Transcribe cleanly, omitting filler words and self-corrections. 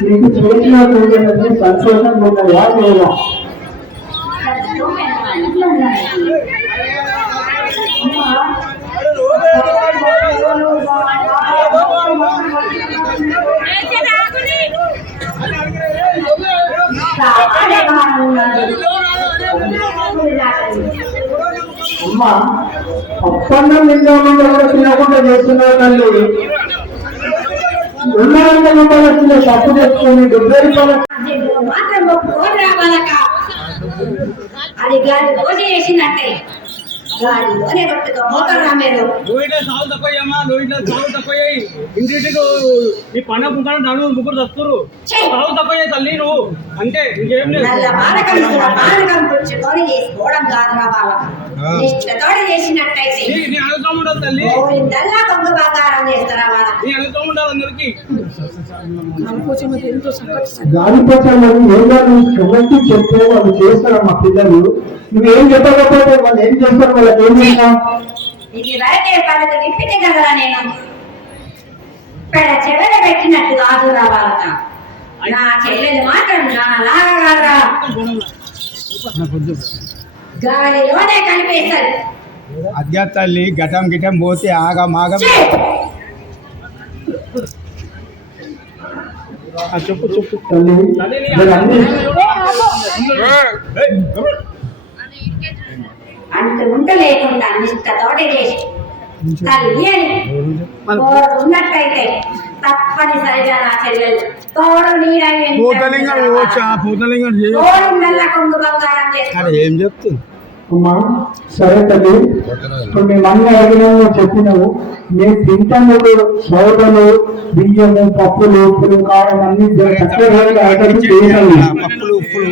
మీకు చేసిన సంతోషంగా ఉన్నదా లేదా? అమ్మా ఒప్పందం నిజామంలో కూడా తినకుండా చేస్తున్నారు తల్లి. 200 రూపాయలు వచ్చిన తప్పు తెచ్చుకొని 70 రూపాయలు అది గాడి దోశ చేసినట్టే గాడిలోనే పట్టుకో మోటార్ రామేరు సాగు తక్కువమ్మా సాగు తక్కువ ఇంటికి నీ పండుగ ముఖాన్ని నడువు ముగ్గురు తక్కువ సాగు తక్కువ తల్లి నువ్వు అంటే ఇంకేం లేదు. చేసుకోవడం కాదురా బాలక నిష్ఠతోడి చేసినట్టయితే నీ అనుతో ఉండాలి తల్లి. కొంగు బంగారం చేస్తారా వాళ్ళ నీ అనుతో ఉండాలి అందరికి. గాలిపోతాను చెప్తే వాళ్ళు చేస్తారు మా పిల్లలు. నువ్వేం చెప్పకపోతే వాళ్ళు ఏం చేస్తారు? వాళ్ళకి ఏం చేస్తాం? ఇది వరకే పడదు విప్పితే కదరా నేను పెడ చెవెల పెట్టినట్టు కాదు రావాలక. నా చెల్లెలు మాత్రం నాలాగా కాదురా గాలిలోనే కలిపేశారు. అద్యా తల్లి ఘటం గిటం పోతే ఆగమాగం. చెప్పు చెప్పు తల్లి. అంత ఉంట లేకుండా నిష్ఠతోటి చేసి తల్లి అని ఉన్నట్టయితే తప్పనిసరిగా నా చెల్లెలు తోడు నీడల్లా కొంగు బంగారం చేస్తారు. ఏం చెప్తుంది అమ్మా? సరే తల్లి, ఇప్పుడు మేము అన్ని అడిగినాము చెప్పినావు. మేము తింటాము సోదలు బియ్యము పప్పులు ఉప్పులు కారం అన్ని పప్పులు ఉప్పులు